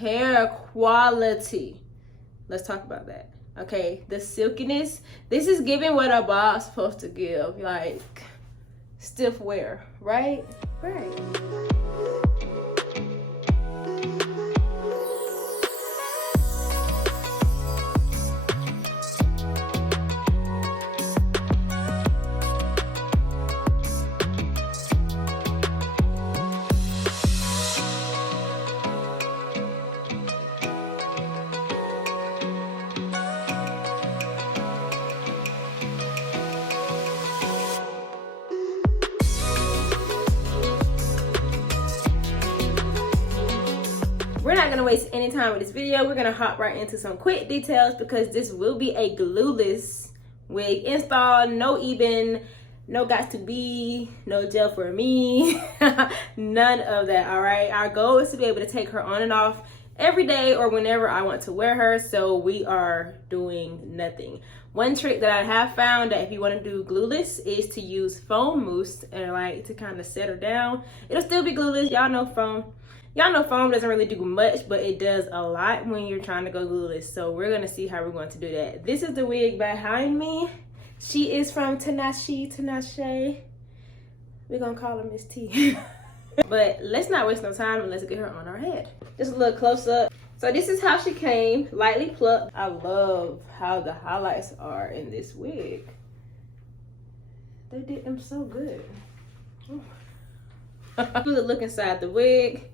hair quality. Let's talk about that. Okay, the silkiness. This is giving what a bob's supposed to give, like stiff wear, right? Right. We're not gonna waste any time with this video. We're gonna hop right into some quick details because this will be a glueless wig install. No even, no got to be, no gel for me, none of that, all right? Our goal is to be able to take her on and off every day or whenever I want to wear her, so we are doing nothing. One trick that I have found that if you want to do glueless is to use foam mousse and like to kind of set her down. It'll still be glueless. Y'all know foam doesn't really do much, but it does a lot when you're trying to go glueless. So we're gonna see how we're going to do that. This is the wig behind me. She is from Tinashe. We're gonna call her Miss T. But let's not waste no time and let's get her on our head. Just a little close up. So this is how she came, lightly plucked. I love how the highlights are in this wig. They did them so good. Look inside the wig.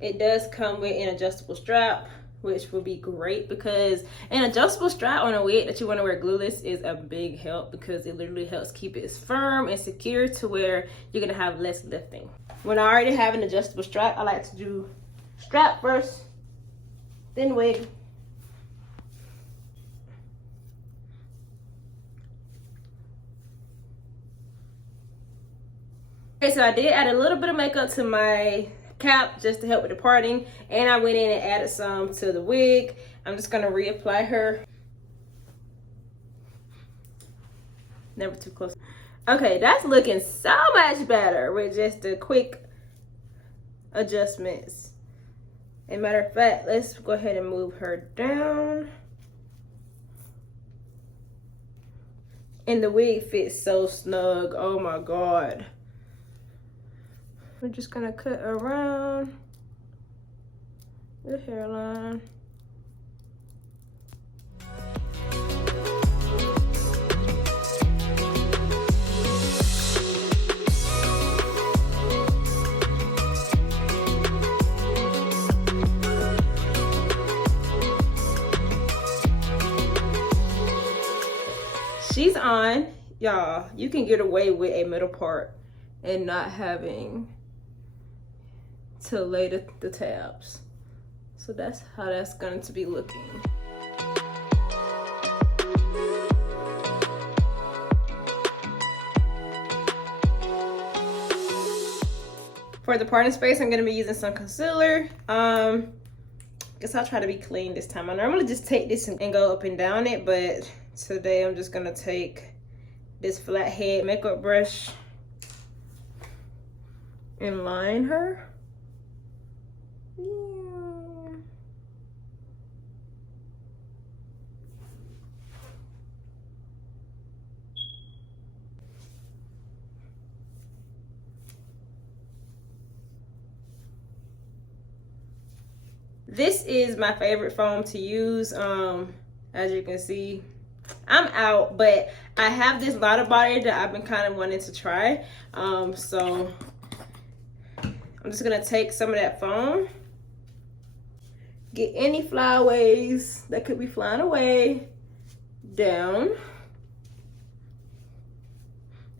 It does come with an adjustable strap, which will be great because an adjustable strap on a wig that you want to wear glueless is a big help because it literally helps keep it firm and secure to where you're gonna have less lifting. When I already have an adjustable strap, I like to do strap first, then wig. Okay, so I did add a little bit of makeup to my cap just to help with the parting, and I went in and added some to the wig. I'm just gonna reapply her. Never too close. Okay, that's looking so much better with just the quick adjustments. As a matter of fact, let's go ahead and move her down. And the wig fits so snug. Oh my God. We're just gonna cut around the hairline. She's on, y'all. You can get away with a middle part and not having to lay the tabs. So that's how that's going to be looking. For the parting space, I'm going to be using some concealer. Guess I'll try to be clean this time. I normally just take this and go up and down it, but today I'm just going to take this flathead makeup brush and line her. This is my favorite foam to use. As you can see, I'm out, but I have this Lotta body that I've been kind of wanting to try. So I'm just gonna take some of that foam, get any flyaways that could be flying away down.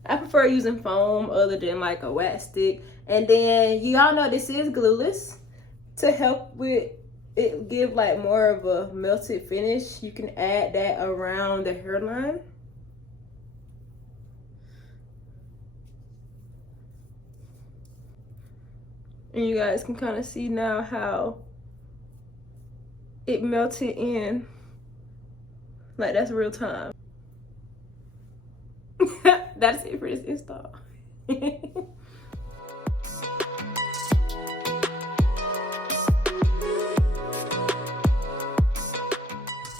I prefer using foam other than like a wax stick. And then y'all know this is glueless. To help with it give like more of a melted finish, you can add that around the hairline. And you guys can kind of see now how it melted in. Like, that's real time. That's it for this install.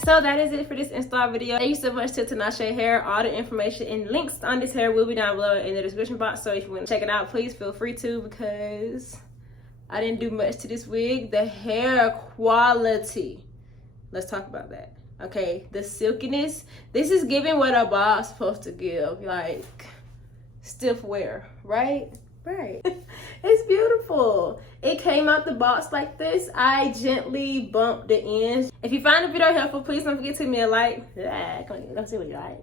So that is it for this install video. Thank you so much to Tinashe Hair. All the information and links on this hair will be down below in the description box. So if you want to check it out, please feel free to, because I didn't do much to this wig. The hair quality, let's talk about that. Okay, the silkiness. This is giving what a bob's supposed to give, like stiff wear, right? Right. It's beautiful. It came out the box like this. I gently bumped the ends. If you find the video helpful, please don't forget to give me a like. Come see what you like.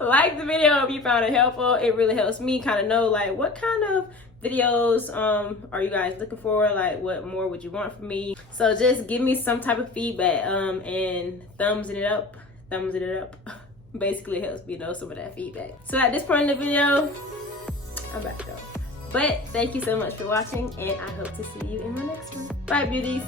Like the video if you found it helpful. It really helps me kind of know like what kind of videos are you guys looking for, like what more would you want from me. So just give me some type of feedback and thumbs it up basically helps me know some of that feedback. So at this point in the video, I'm back though. But thank you so much for watching, and I hope to see you in my next one. Bye, beauties.